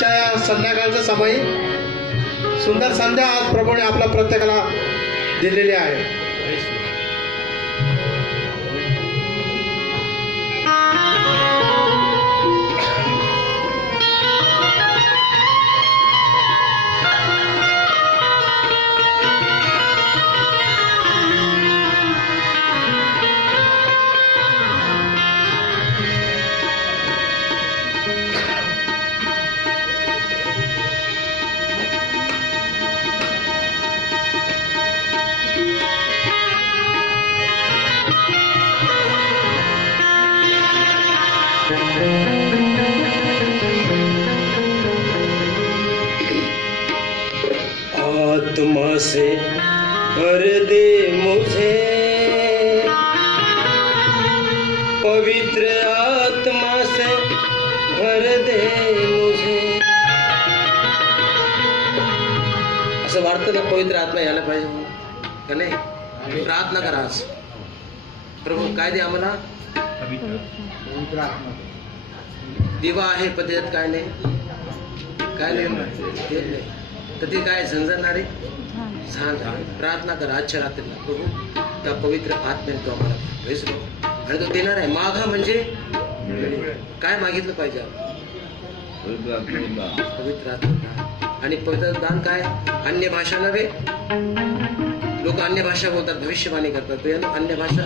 आजच्या या संध्याकाळचा समय सुंदर संध्या आज प्रभूने आपल्या प्रत्येकाला दिलेली आहे. आत्मा से भर दे मुझे, पवित्र आत्मा से भर दे मुझे. असं वाटतं ना, पवित्र आत्मा यायला पाहिजे का नाही? प्रार्थना करा आज, प्रभू काय दे आम्हाला. दिवा आहे पण त्याच्यात काय नाही, काय नाही तर ती काय झंझणारी झाड. प्रार्थना करा आजच्या रात्रीला, प्रभू त्या पवित्र आत्म्याने तो आम्हाला भेटलो आणि तो देणार आहे. मागा म्हणजे काय मागितलं पाहिजे? पवित्र आत्मा. आणि पवित्र दान काय? अन्य भाषा नव्हे. लोक अन्य भाषा बोलतात, भविष्यवाणी करतात. अन्य भाषा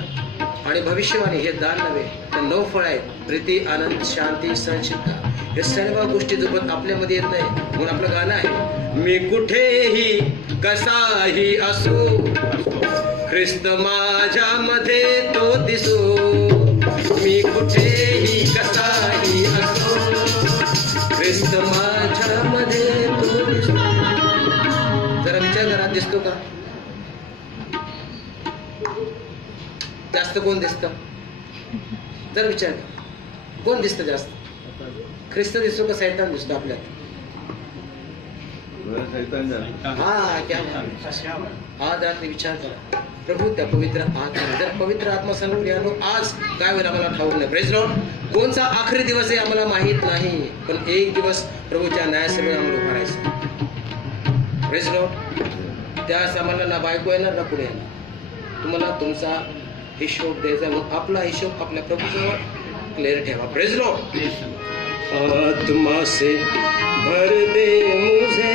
आणि भविष्यवाणी हे दान नव्हे, तर 9 फळ आहेत: प्रीती, आनंद, शांती, सहनशीलता. हे सर्व गोष्टी जोपर्यंत आपल्यामध्ये येत नाही, म्हणून आपलं गाणं आहे, मी कुठेही कसाही असो, ख्रिस्त माझ्यामध्ये तो दिसो. मी कुठेही कसाही असो, ख्रिस्त माझ्यामध्ये तो दिसो. जरा विचार करा, दिसतो का? जास्त कोण दिसतं? जर विचार करा, कोण दिसतं जास्त? ख्रिस्त दिसतो का सैतान दिसतो आपल्यात? आज रात्री विचार करा, प्रभू त्या पवित्र आत्मा. जर पवित्र आत्मा सांगू आज काय होईल आम्हाला ठाऊक नाही. Praise Lord. कोणचा आखरी दिवस आहे आम्हाला माहित नाही, पण एक दिवस प्रभूच्या न्यायासमोर आम्हाला उभं राहायचं. Praise Lord. त्यास आम्हाला ना बायको येणार ना पुढे येणार. तुम्हाला तुमचा हिशोब द्यायचा, मग आपला हिशोब आपल्या प्रभूजवळ क्लिअर ठेवा. Praise Lord. आत्मा से भर दे मुझे,